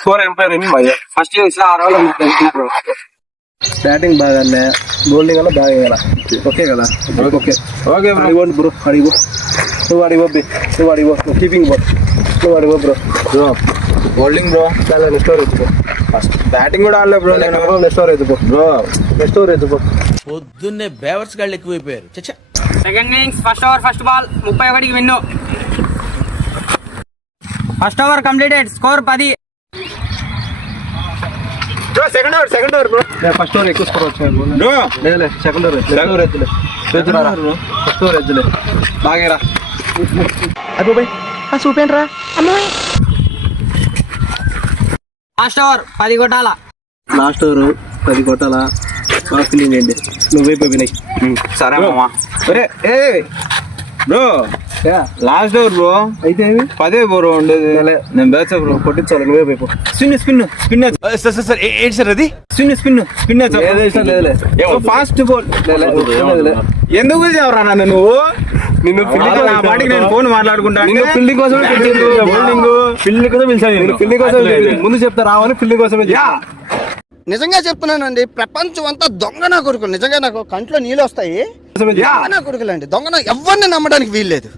Score umpire ఏమి first innings 6 ఓవర్లు batting బాగా బౌలింగ్ అలా బాగా వేయాల ఓకే కదా ఓకే ఓకే బ్రో అడిగో నువ్వు అడిగో నువ్వు అడిగో నువ్వు కీపింగ్ బో నువ్వు అడిగో బ్రో బౌలింగ్ బ్రో చాలా నెక్స్ట్ ఓవర్ ఎత్తుకో ఫస్ట్ బ్యాటింగ్ కూడా ఆడలే బ్రో నేను నెక్స్ట్ ఓవర్ ఎత్తుకో బ్రో నెక్స్ట్ ఓవర్ ఎత్తుకో పొద్దున్నే బేవర్స్ గాళ్ళు ఎక్కువైపోయారు చచ్చా. Second innings first over first ball 31కి win. First over completed score 10. Bro second over bro first over ఎక్కువ స్కోర్ వచ్చాను బ్రో లేలే సెకండ్ ఓవర్ ఎత్తులే ఫస్ట్ ఓవర్ ఎత్తులే బాగేరా అయిపోయి చూపేంట్రా అమ్మాయి లాస్ట్ ఓవర్ 10 కొట్టాల. లాస్ట్ ఓవర్ 10 కొట్టాల బాగా ఫీలింగ్ ఏంటి నువ్వైపోయి వినయ్ సరే మామా అరే ఏ బ్రో లాస్ట్ ఓవర్ బ్రో అయితే ఏమి 10 బ్రో ఉండేది నేను బ్యాచ్ బ్రో కొట్టించాలి నువ్వైపోయి స్పిన్ సార్ ఏంటి సార్ అది? స్పిన్ లేదులే ఫాస్ట్ బాల్ ఎందుకు పిలిచావురా నన్ను నువ్వు నిన్ను నా పాటికి నేను ఫోన్ మాట్లాడుకుంటాను ఫీల్డింగ్ కోసం ఫీల్డింగ్ కోసం పిలిచాను ఫీల్డింగ్ కోసం ముందు చెప్తా రావని ఫీల్డింగ్ కోసమే నిజంగా చెప్తున్నానండి, ప్రపంచం అంతా దొంగ నా కొడుకులు. నిజంగా నాకు కంట్లో నీళ్ళు వస్తాయి. నా కొడుకులండి దొంగ, ఎవరిని నమ్మడానికి వీల్లేదు.